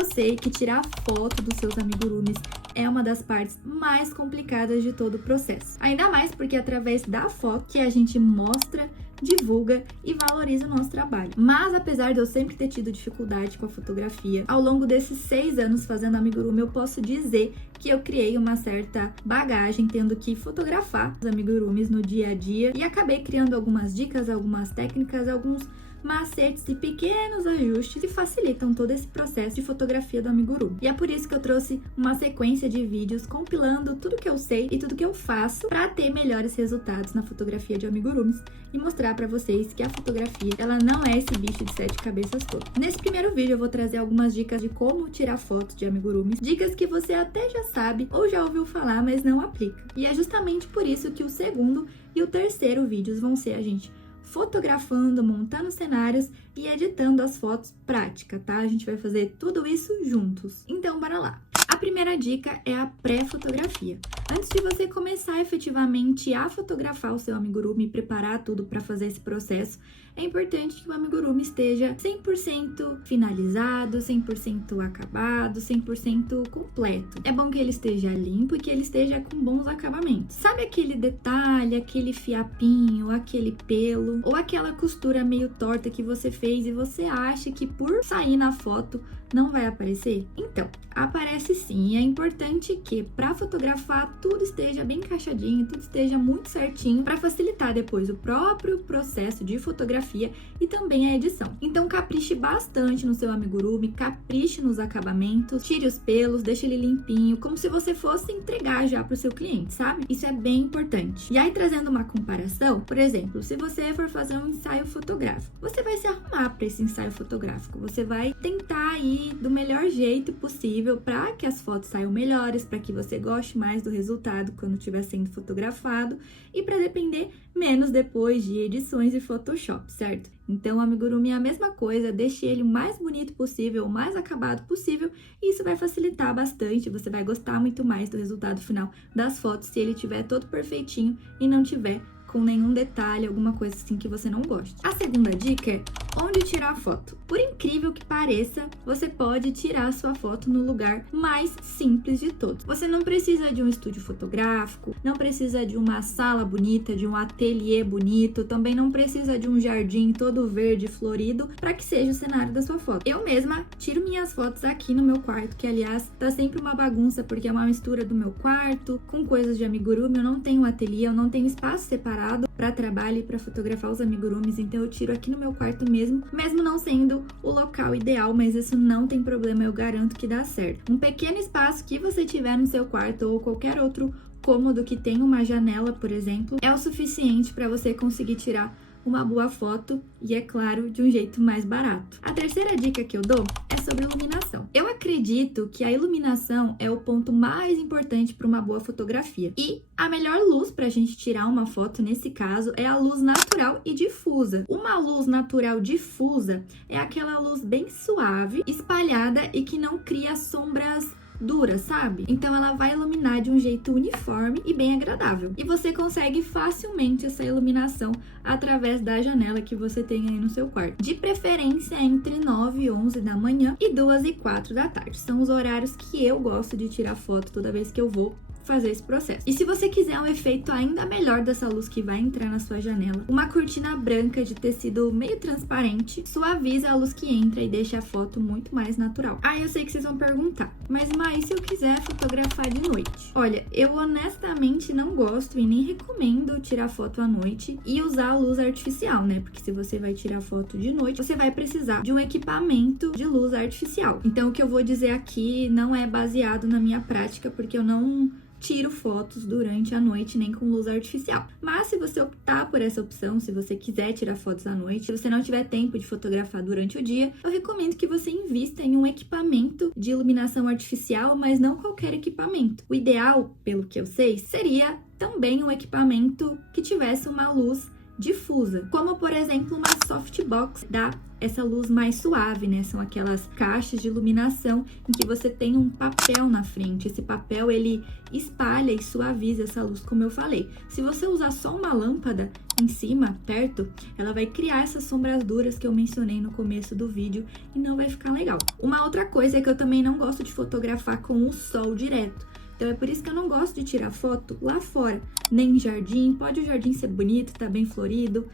Eu sei que tirar foto dos seus amigurumis é uma das partes mais complicadas de todo o processo. Ainda mais porque é através da foto que a gente mostra, divulga e valoriza o nosso trabalho. Mas apesar de eu sempre ter tido dificuldade com a fotografia, ao longo desses 6 anos fazendo amigurumi, eu posso dizer que eu criei uma certa bagagem tendo que fotografar os amigurumis no dia a dia e acabei criando algumas dicas, algumas técnicas, alguns macetes e pequenos ajustes que facilitam todo esse processo de fotografia do amigurumi. E é por isso que eu trouxe uma sequência de vídeos compilando tudo que eu sei e tudo que eu faço para ter melhores resultados na fotografia de amigurumis e mostrar para vocês que a fotografia, ela não é esse bicho de 7 cabeças todo. Nesse primeiro vídeo eu vou trazer algumas dicas de como tirar fotos de amigurumis, dicas que você até já sabe ou já ouviu falar, mas não aplica. E é justamente por isso que o segundo e o terceiro vídeos vão ser a gente fotografando, montando cenários e editando as fotos práticas, tá? A gente vai fazer tudo isso juntos. Então, bora lá! A primeira dica é a pré-fotografia. Antes de você começar efetivamente a fotografar o seu amigurumi e preparar tudo para fazer esse processo, é importante que o amigurumi esteja 100% finalizado, 100% acabado, 100% completo. É bom que ele esteja limpo e que ele esteja com bons acabamentos. Sabe aquele detalhe, aquele fiapinho, aquele pelo ou aquela costura meio torta que você fez e você acha que por sair na foto não vai aparecer? Então, aparece sim, e é importante que para fotografar tudo esteja bem encaixadinho, tudo esteja muito certinho para facilitar depois o próprio processo de fotografia e também a edição. Então capriche bastante no seu amigurumi, capriche nos acabamentos, tire os pelos, deixe ele limpinho, como se você fosse entregar já para o seu cliente, sabe? Isso é bem importante. E aí trazendo uma comparação, por exemplo, se você for fazer um ensaio fotográfico, você vai se arrumar para esse ensaio fotográfico, você vai tentar ir do melhor jeito possível para que as fotos saiam melhores, para que você goste mais do resultado quando estiver sendo fotografado e para depender menos depois de edições e Photoshop, certo? Então o amigurumi é a mesma coisa, deixe ele o mais bonito possível, o mais acabado possível e isso vai facilitar bastante, você vai gostar muito mais do resultado final das fotos se ele estiver todo perfeitinho e não tiver com nenhum detalhe, alguma coisa assim que você não goste. A segunda dica é onde tirar a foto. Por incrível que pareça, você pode tirar a sua foto no lugar mais simples de todos. Você não precisa de um estúdio fotográfico, não precisa de uma sala bonita, de um ateliê bonito, também não precisa de um jardim todo verde florido para que seja o cenário da sua foto. Eu mesma tiro minhas fotos aqui no meu quarto, que aliás tá sempre uma bagunça porque é uma mistura do meu quarto com coisas de amigurumi, eu não tenho ateliê, eu não tenho espaço separado para trabalho e para fotografar os amigurumis, então eu tiro aqui no meu quarto mesmo não sendo o local ideal, mas isso não tem problema, eu garanto que dá certo. Um pequeno espaço que você tiver no seu quarto ou qualquer outro cômodo que tenha uma janela, por exemplo, é o suficiente para você conseguir tirar uma boa foto e, é claro, de um jeito mais barato. A terceira dica que eu dou é sobre iluminação. Eu acredito que a iluminação é o ponto mais importante para uma boa fotografia. E a melhor luz para a gente tirar uma foto, nesse caso, é a luz natural e difusa. Uma luz natural difusa é aquela luz bem suave, espalhada e que não cria sombras dura, sabe? Então ela vai iluminar de um jeito uniforme e bem agradável. E você consegue facilmente essa iluminação através da janela que você tem aí no seu quarto. De preferência entre 9 e 11 da manhã e 2 e 4 da tarde. São os horários que eu gosto de tirar foto toda vez que eu vou fazer esse processo. E se você quiser um efeito ainda melhor dessa luz que vai entrar na sua janela, uma cortina branca de tecido meio transparente suaviza a luz que entra e deixa a foto muito mais natural. Ah, eu sei que vocês vão perguntar, mas e se eu quiser fotografar de noite? Olha, eu honestamente não gosto e nem recomendo tirar foto à noite e usar a luz artificial, né? Porque se você vai tirar foto de noite, você vai precisar de um equipamento de luz artificial. Então o que eu vou dizer aqui não é baseado na minha prática, porque eu não tiro fotos durante a noite nem com luz artificial. Mas se você optar por essa opção, se você quiser tirar fotos à noite, se você não tiver tempo de fotografar durante o dia, eu recomendo que você invista em um equipamento de iluminação artificial, mas não qualquer equipamento. O ideal, pelo que eu sei, seria também um equipamento que tivesse uma luz difusa, como por exemplo uma softbox dá essa luz mais suave, né? São aquelas caixas de iluminação em que você tem um papel na frente. Esse papel, ele espalha e suaviza essa luz, como eu falei. Se você usar só uma lâmpada em cima, perto, ela vai criar essas sombras duras que eu mencionei no começo do vídeo e não vai ficar legal. Uma outra coisa é que eu também não gosto de fotografar com o sol direto. Então é por isso que eu não gosto de tirar foto lá fora, nem em jardim. Pode o jardim ser bonito, tá bem florido,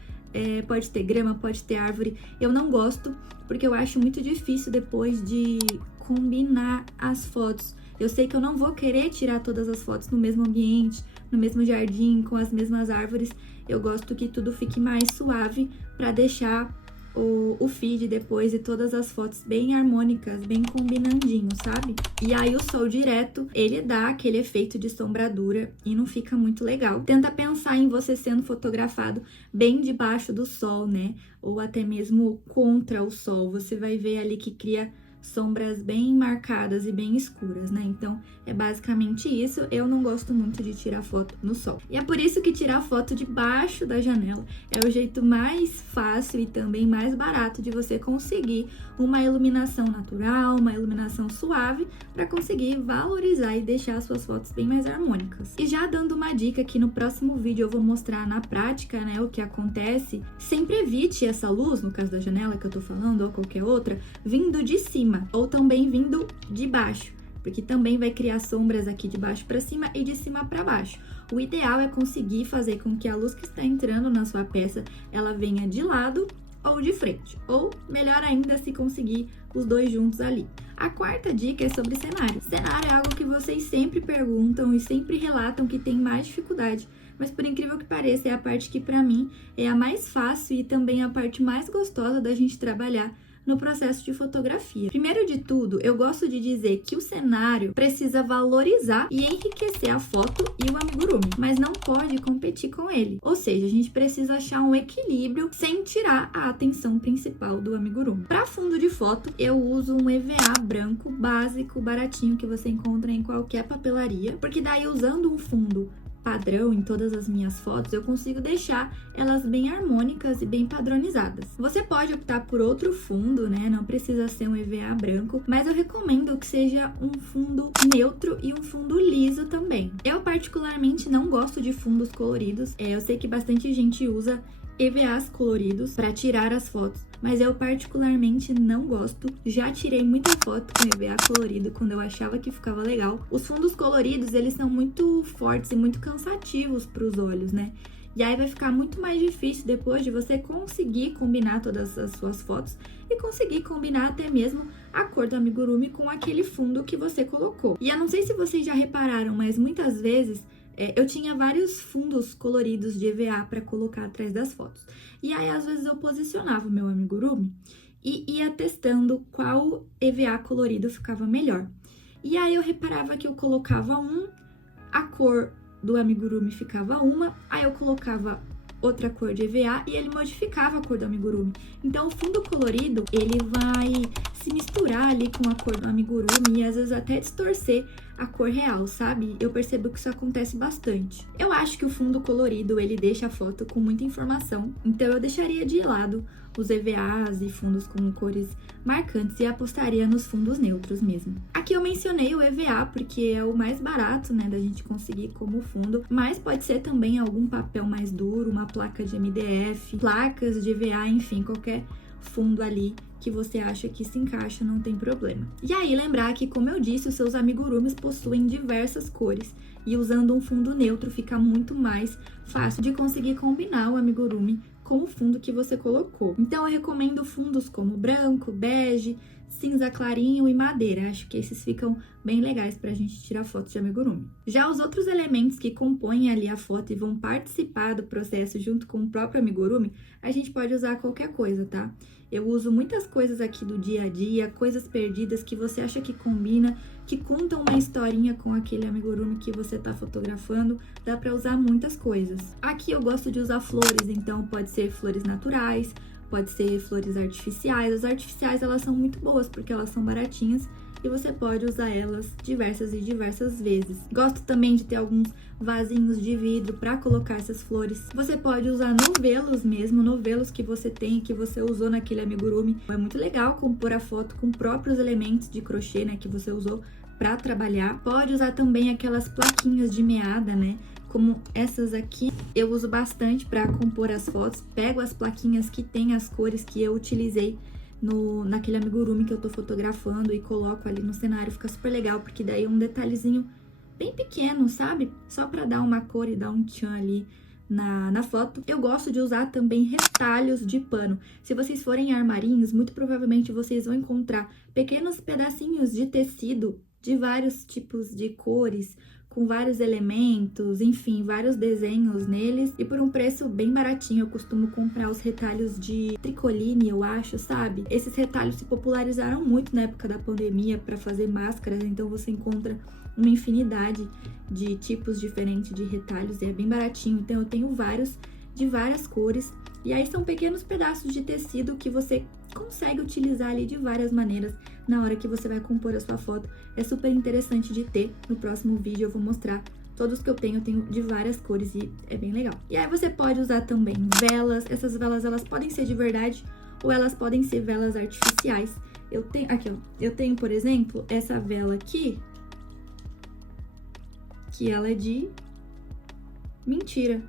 pode ter grama, pode ter árvore. Eu não gosto porque eu acho muito difícil depois de combinar as fotos. Eu sei que eu não vou querer tirar todas as fotos no mesmo ambiente, no mesmo jardim, com as mesmas árvores. Eu gosto que tudo fique mais suave para deixar o feed depois e todas as fotos bem harmônicas, bem combinandinho, sabe? E aí o sol direto, ele dá aquele efeito de sombradura e não fica muito legal. Tenta pensar em você sendo fotografado bem debaixo do sol, né? Ou até mesmo contra o sol. Você vai ver ali que cria sombras bem marcadas e bem escuras, né? Então, é basicamente isso. Eu não gosto muito de tirar foto no sol. E é por isso que tirar foto debaixo da janela é o jeito mais fácil e também mais barato de você conseguir uma iluminação natural, uma iluminação suave, para conseguir valorizar e deixar suas fotos bem mais harmônicas. E já dando uma dica que no próximo vídeo eu vou mostrar na prática, né, o que acontece. Sempre evite essa luz, no caso da janela que eu tô falando, ou qualquer outra, vindo de cima, ou também vindo de baixo, porque também vai criar sombras aqui de baixo para cima e de cima para baixo. O ideal é conseguir fazer com que a luz que está entrando na sua peça, ela venha de lado ou de frente, ou melhor ainda, se conseguir os dois juntos ali. A quarta dica é sobre cenário. Cenário é algo que vocês sempre perguntam e sempre relatam que tem mais dificuldade, mas por incrível que pareça, é a parte que pra mim é a mais fácil e também a parte mais gostosa da gente trabalhar no processo de fotografia. Primeiro de tudo, eu gosto de dizer que o cenário precisa valorizar e enriquecer a foto e o amigurumi, mas não pode competir com ele. Ou seja, a gente precisa achar um equilíbrio sem tirar a atenção principal do amigurumi. Para fundo de foto, eu uso um EVA branco básico, baratinho, que você encontra em qualquer papelaria, porque daí usando um fundo padrão em todas as minhas fotos, eu consigo deixar elas bem harmônicas e bem padronizadas. Você pode optar por outro fundo, né? Não precisa ser um EVA branco, mas eu recomendo que seja um fundo neutro e um fundo liso também. Eu particularmente não gosto de fundos coloridos. Eu sei que bastante gente usa EVAs coloridos para tirar as fotos, mas eu particularmente não gosto. Já tirei muita foto com EVA colorido quando eu achava que ficava legal. Os fundos coloridos, eles são muito fortes e muito cansativos para os olhos, né? E aí vai ficar muito mais difícil depois de você conseguir combinar todas as suas fotos e conseguir combinar até mesmo a cor do amigurumi com aquele fundo que você colocou. E eu não sei se vocês já repararam, mas muitas vezes eu tinha vários fundos coloridos de EVA para colocar atrás das fotos. E aí, às vezes, eu posicionava o meu amigurumi e ia testando qual EVA colorido ficava melhor. E aí, eu reparava que eu colocava a cor do amigurumi ficava uma, aí eu colocava outra cor de EVA e ele modificava a cor do amigurumi. Então, o fundo colorido, ele vai se misturar ali com a cor do amigurumi e às vezes até distorcer a cor real, sabe? Eu percebo que isso acontece bastante. Eu acho que o fundo colorido, ele deixa a foto com muita informação, então eu deixaria de lado os EVAs e fundos com cores marcantes e apostaria nos fundos neutros mesmo. Aqui eu mencionei o EVA porque é o mais barato, né, da gente conseguir como fundo, mas pode ser também algum papel mais duro, uma placa de MDF, placas de EVA, enfim, qualquer fundo ali que você acha que se encaixa, não tem problema. E aí lembrar que, como eu disse, os seus amigurumis possuem diversas cores e usando um fundo neutro fica muito mais fácil de conseguir combinar o amigurumi com o fundo que você colocou. Então eu recomendo fundos como branco, bege, cinza clarinho e madeira. Acho que esses ficam bem legais pra gente tirar fotos de amigurumi. Já os outros elementos que compõem ali a foto e vão participar do processo junto com o próprio amigurumi, a gente pode usar qualquer coisa, tá? Eu uso muitas coisas aqui do dia a dia, coisas perdidas que você acha que combina, que contam uma historinha com aquele amigurumi que você tá fotografando. Dá pra usar muitas coisas. Aqui eu gosto de usar flores, então pode ser flores naturais, pode ser flores artificiais. As artificiais, elas são muito boas porque elas são baratinhas e você pode usar elas diversas e diversas vezes. Gosto também de ter alguns vasinhos de vidro para colocar essas flores. Você pode usar novelos mesmo, novelos que você tem, que você usou naquele amigurumi. É muito legal compor a foto com próprios elementos de crochê, né, que você usou para trabalhar. Pode usar também aquelas plaquinhas de meada, né, como essas aqui. Eu uso bastante para compor as fotos. Pego as plaquinhas que tem as cores que eu utilizei naquele amigurumi que eu tô fotografando e coloco ali no cenário. Fica super legal, porque daí é um detalhezinho bem pequeno, sabe? Só pra dar uma cor e dar um tchan ali na foto. Eu gosto de usar também retalhos de pano. Se vocês forem em armarinhos, muito provavelmente vocês vão encontrar pequenos pedacinhos de tecido de vários tipos de cores, com vários elementos, enfim, vários desenhos neles. E por um preço bem baratinho, eu costumo comprar os retalhos de tricoline, eu acho, sabe? Esses retalhos se popularizaram muito na época da pandemia para fazer máscaras, então você encontra uma infinidade de tipos diferentes de retalhos e é bem baratinho. Então eu tenho vários de várias cores. E aí são pequenos pedaços de tecido que você consegue utilizar ali de várias maneiras na hora que você vai compor a sua foto. É super interessante de ter. No próximo vídeo eu vou mostrar todos que eu tenho de várias cores e é bem legal. E aí você pode usar também velas. Essas velas, elas podem ser de verdade ou elas podem ser velas artificiais. Eu tenho, aqui ó, eu tenho, por exemplo, essa vela aqui, que ela é de mentira,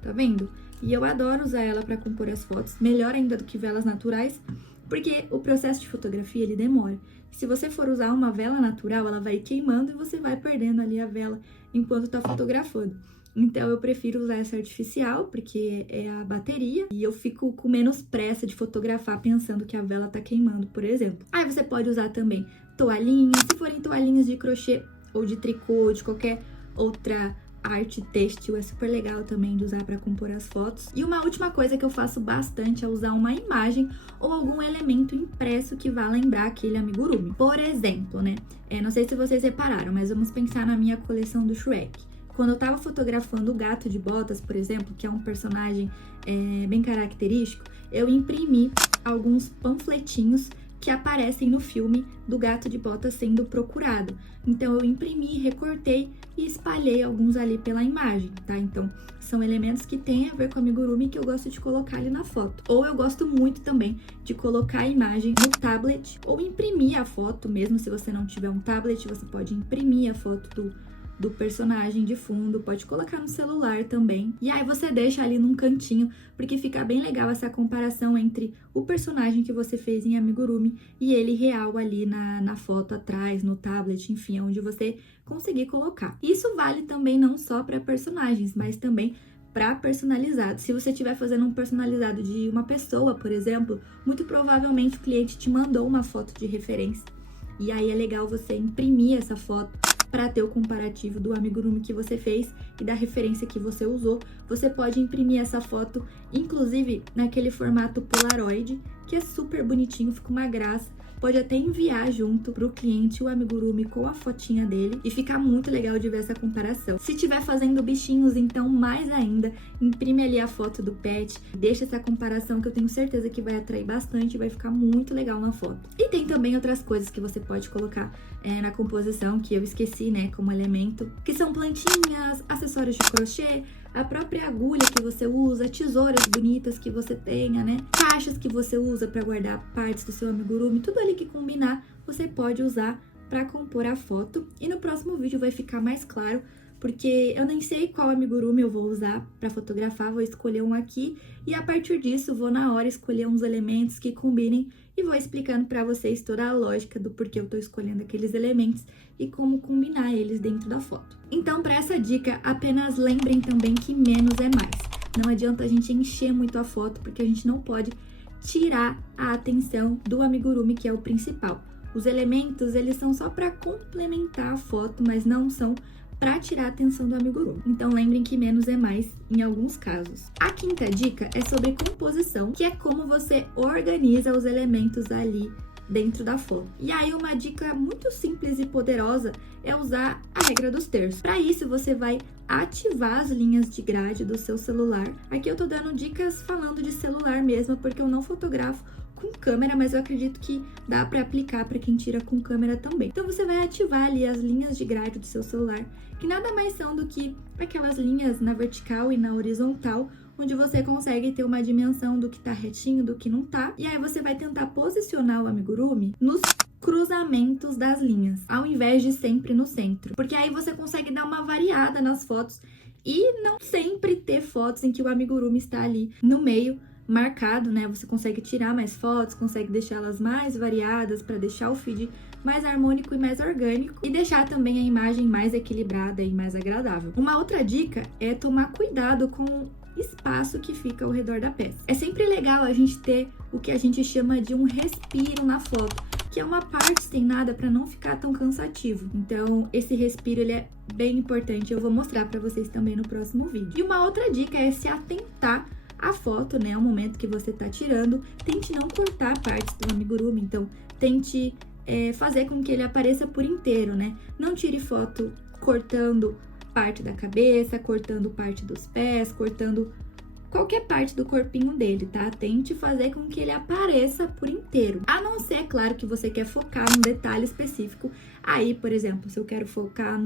tá vendo? E eu adoro usar ela para compor as fotos, melhor ainda do que velas naturais, porque o processo de fotografia, ele demora. Se você for usar uma vela natural, ela vai queimando e você vai perdendo ali a vela enquanto tá fotografando. Então eu prefiro usar essa artificial, porque é a bateria, e eu fico com menos pressa de fotografar pensando que a vela tá queimando, por exemplo. Aí você pode usar também toalhinhas, se forem toalhinhas de crochê ou de tricô, ou de qualquer outra arte têxtil, é super legal também de usar para compor as fotos. E uma última coisa que eu faço bastante é usar uma imagem ou algum elemento impresso que vá lembrar aquele amigurumi. Por exemplo, né? Não sei se vocês repararam, mas vamos pensar na minha coleção do Shrek. Quando eu tava fotografando o Gato de Botas, por exemplo, que é um personagem bem característico, eu imprimi alguns panfletinhos que aparecem no filme do Gato de Botas sendo procurado. Então eu imprimi, recortei e espalhei alguns ali pela imagem, tá? Então são elementos que têm a ver com o amigurumi que eu gosto de colocar ali na foto. Ou eu gosto muito também de colocar a imagem no tablet ou imprimir a foto, mesmo se você não tiver um tablet, você pode imprimir a foto do personagem de fundo, pode colocar no celular também. E aí você deixa ali num cantinho, porque fica bem legal essa comparação entre o personagem que você fez em amigurumi e ele real ali na foto atrás, no tablet, enfim, onde você conseguir colocar. Isso vale também não só para personagens, mas também para personalizado. Se você estiver fazendo um personalizado de uma pessoa, por exemplo, muito provavelmente o cliente te mandou uma foto de referência. E aí é legal você imprimir essa foto para ter o comparativo do amigurumi que você fez e da referência que você usou. Você pode imprimir essa foto, inclusive naquele formato Polaroid, que é super bonitinho, fica uma graça. Pode até enviar junto pro cliente o amigurumi com a fotinha dele e fica muito legal de ver essa comparação. Se estiver fazendo bichinhos, então mais ainda, imprime ali a foto do pet, deixa essa comparação que eu tenho certeza que vai atrair bastante e vai ficar muito legal na foto. E tem também outras coisas que você pode colocar na composição, que eu esqueci, né, como elemento, que são plantinhas, acessórios de crochê, a própria agulha que você usa, tesouras bonitas que você tenha, né? Caixas que você usa para guardar partes do seu amigurumi, tudo ali que combinar, você pode usar para compor a foto. E no próximo vídeo vai ficar mais claro, porque eu nem sei qual amigurumi eu vou usar para fotografar, vou escolher um aqui e a partir disso vou na hora escolher uns elementos que combinem e vou explicando para vocês toda a lógica do porquê eu tô escolhendo aqueles elementos e como combinar eles dentro da foto. Então, para essa dica, apenas lembrem também que menos é mais. Não adianta a gente encher muito a foto, porque a gente não pode tirar a atenção do amigurumi, que é o principal. Os elementos, eles são só para complementar a foto, mas não são para tirar a atenção do amigurumi. Então lembrem que menos é mais em alguns casos. A quinta dica é sobre composição, que é como você organiza os elementos ali dentro da foto. E aí uma dica muito simples e poderosa é usar a regra dos terços. Para isso você vai ativar as linhas de grade do seu celular. Aqui eu tô dando dicas falando de celular mesmo, porque eu não fotografo com câmera, mas eu acredito que dá para aplicar para quem tira com câmera também. Então você vai ativar ali as linhas de grade do seu celular, que nada mais são do que aquelas linhas na vertical e na horizontal, onde você consegue ter uma dimensão do que tá retinho, do que não tá. E aí você vai tentar posicionar o amigurumi nos cruzamentos das linhas, ao invés de sempre no centro. Porque aí você consegue dar uma variada nas fotos e não sempre ter fotos em que o amigurumi está ali no meio, marcado, né? Você consegue tirar mais fotos, consegue deixá-las mais variadas para deixar o feed mais harmônico e mais orgânico e deixar também a imagem mais equilibrada e mais agradável. Uma outra dica é tomar cuidado com o espaço que fica ao redor da peça. É sempre legal a gente ter o que a gente chama de um respiro na foto, que é uma parte sem nada para não ficar tão cansativo. Então, esse respiro ele é bem importante, eu vou mostrar para vocês também no próximo vídeo. E uma outra dica é se atentar a foto, né, o momento que você tá tirando, tente não cortar partes do amigurumi, então tente fazer com que ele apareça por inteiro, né? Não tire foto cortando parte da cabeça, cortando parte dos pés, cortando qualquer parte do corpinho dele, tá? Tente fazer com que ele apareça por inteiro. A não ser, claro, que você quer focar num detalhe específico. Aí, por exemplo, se eu quero focar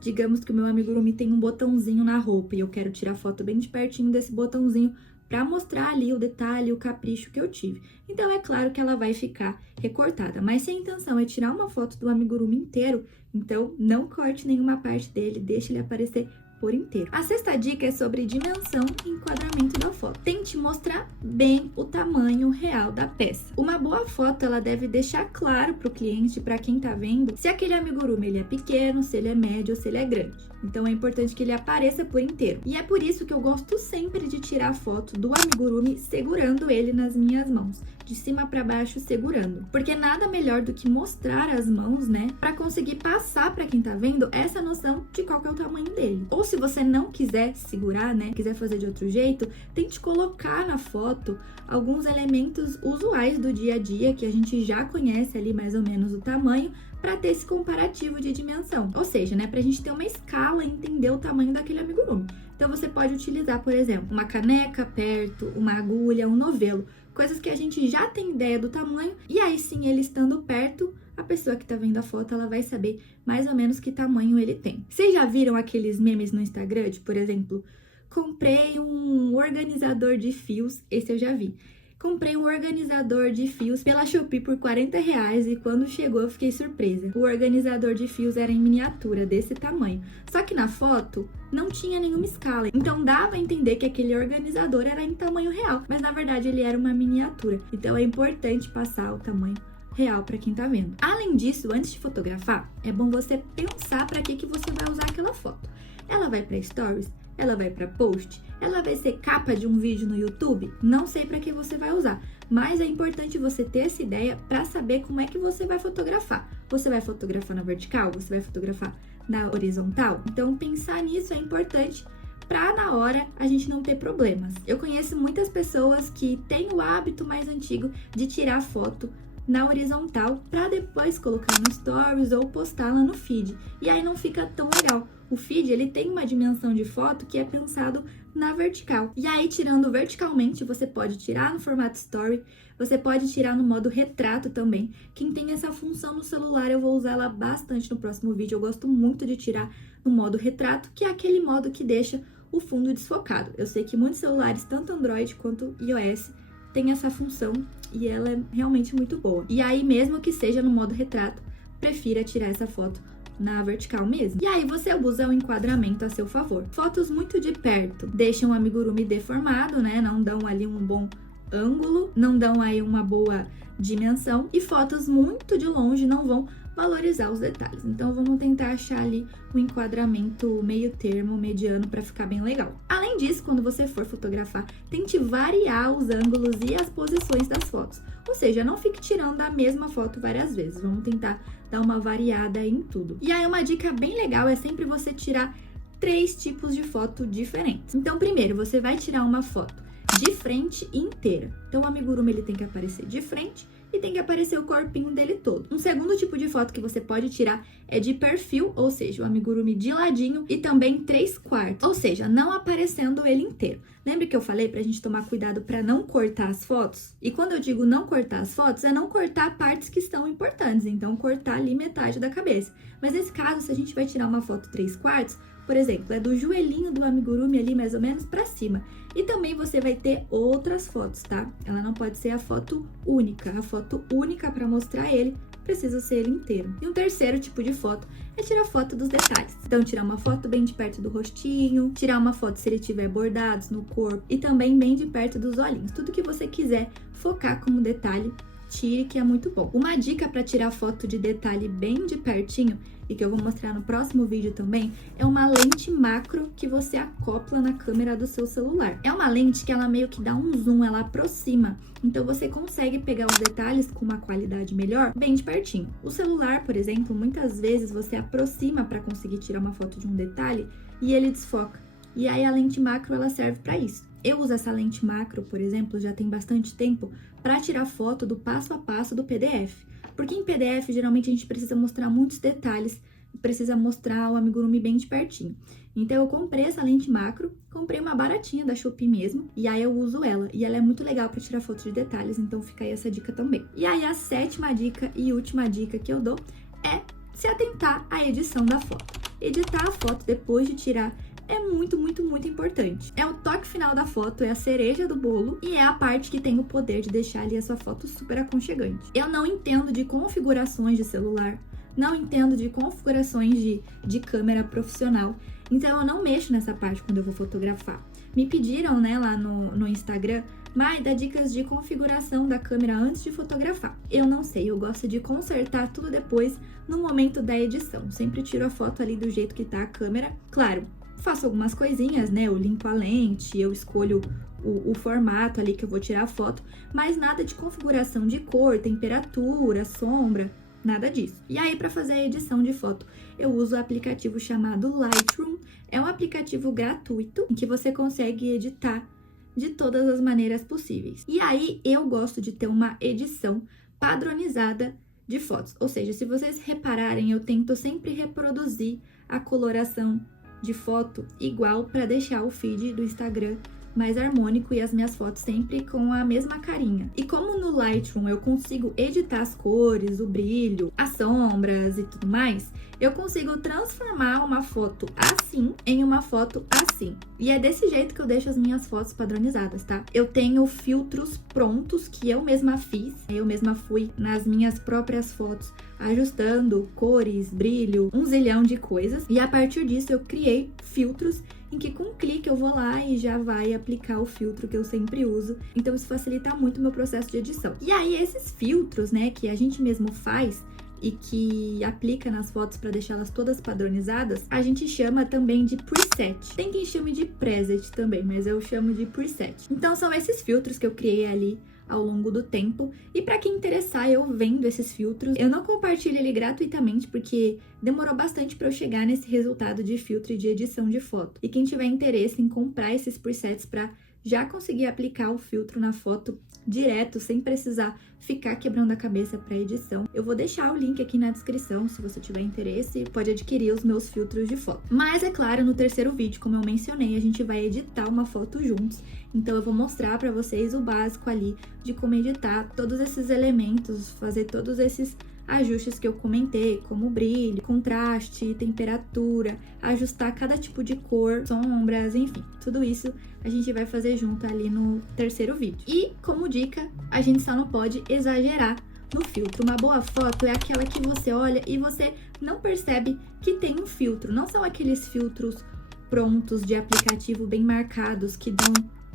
digamos que o meu amigurumi tem um botãozinho na roupa e eu quero tirar foto bem de pertinho desse botãozinho para mostrar ali o detalhe, o capricho que eu tive. Então, é claro que ela vai ficar recortada. Mas se a intenção é tirar uma foto do amigurumi inteiro, então não corte nenhuma parte dele, deixe ele aparecer por inteiro. A sexta dica é sobre dimensão e enquadramento da foto. Tente mostrar bem o tamanho real da peça. Uma boa foto, ela deve deixar claro para o cliente, para quem tá vendo, se aquele amigurumi ele é pequeno, se ele é médio ou se ele é grande. Então é importante que ele apareça por inteiro. E é por isso que eu gosto sempre de tirar a foto do amigurumi segurando ele nas minhas mãos, de cima para baixo segurando. Porque nada melhor do que mostrar as mãos, né, para conseguir passar para quem tá vendo essa noção de qual que é o tamanho dele. Ou se você não quiser segurar, né, quiser fazer de outro jeito, tente colocar na foto alguns elementos usuais do dia a dia que a gente já conhece ali mais ou menos o tamanho, para ter esse comparativo de dimensão. Ou seja, né, pra gente ter uma escala e entender o tamanho daquele amigurumi. Então você pode utilizar, por exemplo, uma caneca perto, uma agulha, um novelo, coisas que a gente já tem ideia do tamanho, e aí sim, ele estando perto, a pessoa que tá vendo a foto, ela vai saber mais ou menos que tamanho ele tem. Vocês já viram aqueles memes no Instagram, de, por exemplo, comprei um organizador de fios, esse eu já vi. Comprei um organizador de fios pela Shopee por R$40 e quando chegou eu fiquei surpresa. O organizador de fios era em miniatura, desse tamanho. Só que na foto não tinha nenhuma escala, então dava a entender que aquele organizador era em tamanho real, mas na verdade ele era uma miniatura. Então é importante passar o tamanho real para quem tá vendo. Além disso, antes de fotografar, é bom você pensar para que você vai usar aquela foto. Ela vai para stories? Ela vai para post? Ela vai ser capa de um vídeo no YouTube? Não sei para que você vai usar, mas é importante você ter essa ideia para saber como é que você vai fotografar. Você vai fotografar na vertical? Você vai fotografar na horizontal? Então, pensar nisso é importante para na hora a gente não ter problemas. Eu conheço muitas pessoas que têm o hábito mais antigo de tirar foto na horizontal para depois colocar no stories ou postá-la no feed. E aí não fica tão legal. O feed, ele tem uma dimensão de foto que é pensado na vertical. E aí, tirando verticalmente, você pode tirar no formato story, você pode tirar no modo retrato também. Quem tem essa função no celular, eu vou usar ela bastante no próximo vídeo. Eu gosto muito de tirar no modo retrato, que é aquele modo que deixa o fundo desfocado. Eu sei que muitos celulares, tanto Android quanto iOS, tem essa função e ela é realmente muito boa. E aí, mesmo que seja no modo retrato, prefira tirar essa foto na vertical mesmo. E aí você usa o enquadramento a seu favor. Fotos muito de perto deixam o amigurumi deformado, né? Não dão ali um bom ângulo, não dão aí uma boa dimensão. E fotos muito de longe não vão valorizar os detalhes. Então vamos tentar achar ali um enquadramento meio termo, mediano, para ficar bem legal. Além disso, quando você for fotografar, tente variar os ângulos e as posições das fotos. Ou seja, não fique tirando a mesma foto várias vezes. Vamos tentar dar uma variada em tudo. E aí uma dica bem legal é sempre você tirar 3 tipos de foto diferentes. Então primeiro, você vai tirar uma foto de frente inteira. Então o amigurumi ele tem que aparecer de frente e tem que aparecer o corpinho dele todo. Um segundo tipo de foto que você pode tirar é de perfil, ou seja, o amigurumi de ladinho e também 3/4, ou seja, não aparecendo ele inteiro. Lembra que eu falei pra gente tomar cuidado pra não cortar as fotos? E quando eu digo não cortar as fotos, é não cortar partes que estão importantes, então cortar ali metade da cabeça. Mas nesse caso, se a gente vai tirar uma foto 3/4, por exemplo, é do joelhinho do amigurumi ali mais ou menos pra cima. E também você vai ter outras fotos, tá? Ela não pode ser a foto única. A foto única para mostrar ele precisa ser ele inteiro. E um terceiro tipo de foto é tirar foto dos detalhes. Então, tirar uma foto bem de perto do rostinho, tirar uma foto se ele tiver bordados no corpo e também bem de perto dos olhinhos. Tudo que você quiser focar como detalhe, tire, que é muito bom. Uma dica para tirar foto de detalhe bem de pertinho, e que eu vou mostrar no próximo vídeo também, é uma lente macro que você acopla na câmera do seu celular. É uma lente que ela meio que dá um zoom, ela aproxima, então você consegue pegar os detalhes com uma qualidade melhor bem de pertinho. O celular, por exemplo, muitas vezes você aproxima para conseguir tirar uma foto de um detalhe e ele desfoca. E aí a lente macro ela serve para isso. Eu uso essa lente macro, por exemplo, já tem bastante tempo, para tirar foto do passo a passo do PDF. Porque em PDF, geralmente, a gente precisa mostrar muitos detalhes, precisa mostrar o amigurumi bem de pertinho. Então, eu comprei essa lente macro, comprei uma baratinha da Shopee mesmo, e aí eu uso ela. E ela é muito legal para tirar foto de detalhes, então fica aí essa dica também. E aí, a sétima dica e última dica que eu dou é se atentar à edição da foto. Editar a foto depois de tirar é muito, muito, muito importante. É o toque final da foto, é a cereja do bolo e é a parte que tem o poder de deixar ali a sua foto super aconchegante. Eu não entendo de configurações de celular, não entendo de configurações de câmera profissional, então eu não mexo nessa parte quando eu vou fotografar. Me pediram, né, lá no Instagram, Mai, dá dicas de configuração da câmera antes de fotografar. Eu não sei, eu gosto de consertar tudo depois no momento da edição. Sempre tiro a foto ali do jeito que tá a câmera. Claro, faço algumas coisinhas, né? Eu limpo a lente, eu escolho o formato ali que eu vou tirar a foto, mas nada de configuração de cor, temperatura, sombra, nada disso. E aí, para fazer a edição de foto, eu uso o aplicativo chamado Lightroom. É um aplicativo gratuito em que você consegue editar de todas as maneiras possíveis. E aí, eu gosto de ter uma edição padronizada de fotos. Ou seja, se vocês repararem, eu tento sempre reproduzir a coloração de foto igual para deixar o feed do Instagram mais harmônico e as minhas fotos sempre com a mesma carinha. E como no Lightroom eu consigo editar as cores, o brilho, as sombras e tudo mais, eu consigo transformar uma foto assim em uma foto assim. E é desse jeito que eu deixo as minhas fotos padronizadas, tá? Eu tenho filtros prontos que eu mesma fiz, eu mesma fui nas minhas próprias fotos ajustando cores, brilho, um zilhão de coisas. E a partir disso eu criei filtros em que com um clique eu vou lá e já vai aplicar o filtro que eu sempre uso. Então isso facilita muito o meu processo de edição. E aí esses filtros, né, que a gente mesmo faz e que aplica nas fotos para deixá-las todas padronizadas, a gente chama também de preset. Tem quem chame de preset também, mas eu chamo de preset. Então são esses filtros que eu criei ali ao longo do tempo. E para quem interessar, eu vendo esses filtros. Eu não compartilho ele gratuitamente porque demorou bastante para eu chegar nesse resultado de filtro e de edição de foto. E quem tiver interesse em comprar esses presets para já conseguir aplicar o filtro na foto direto, sem precisar ficar quebrando a cabeça para edição, eu vou deixar o link aqui na descrição, se você tiver interesse, pode adquirir os meus filtros de foto. Mas é claro, no terceiro vídeo, como eu mencionei, a gente vai editar uma foto juntos, então eu vou mostrar para vocês o básico ali de como editar todos esses elementos, fazer todos esses ajustes que eu comentei, como brilho, contraste, temperatura, ajustar cada tipo de cor, sombras, enfim, tudo isso a gente vai fazer junto ali no terceiro vídeo. E como dica, a gente só não pode exagerar no filtro. Uma boa foto é aquela que você olha e você não percebe que tem um filtro. Não são aqueles filtros prontos de aplicativo bem marcados que dão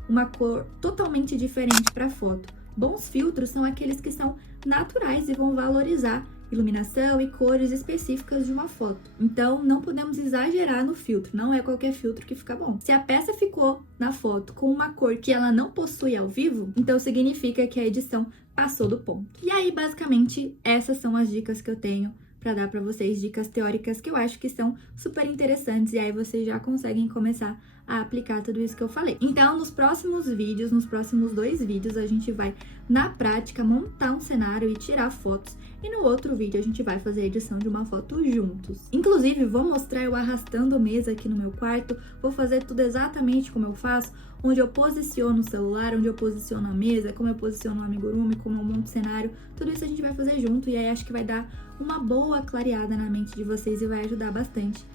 uma cor totalmente diferente para a foto. Bons filtros são aqueles que são naturais e vão valorizar iluminação e cores específicas de uma foto. Então, não podemos exagerar no filtro, não é qualquer filtro que fica bom. Se a peça ficou na foto com uma cor que ela não possui ao vivo, então significa que a edição passou do ponto. E aí, basicamente, essas são as dicas que eu tenho para dar para vocês, dicas teóricas que eu acho que são super interessantes e aí vocês já conseguem começar a aplicar tudo isso que eu falei. Então, nos próximos vídeos, nos próximos 2 vídeos, a gente vai, na prática, montar um cenário e tirar fotos. E no outro vídeo a gente vai fazer a edição de uma foto juntos. Inclusive, vou mostrar eu arrastando a mesa aqui no meu quarto, vou fazer tudo exatamente como eu faço, onde eu posiciono o celular, onde eu posiciono a mesa, como eu posiciono o amigurumi, como eu monto o cenário, tudo isso a gente vai fazer junto e aí acho que vai dar uma boa clareada na mente de vocês e vai ajudar bastante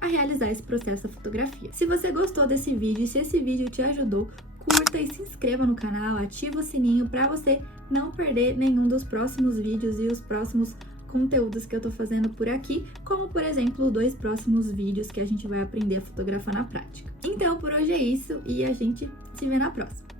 a realizar esse processo da fotografia. Se você gostou desse vídeo e se esse vídeo te ajudou, curta e se inscreva no canal, ativa o sininho para você não perder nenhum dos próximos vídeos e os próximos conteúdos que eu tô fazendo por aqui, como por exemplo, 2 próximos vídeos que a gente vai aprender a fotografar na prática. Então, por hoje é isso e a gente se vê na próxima.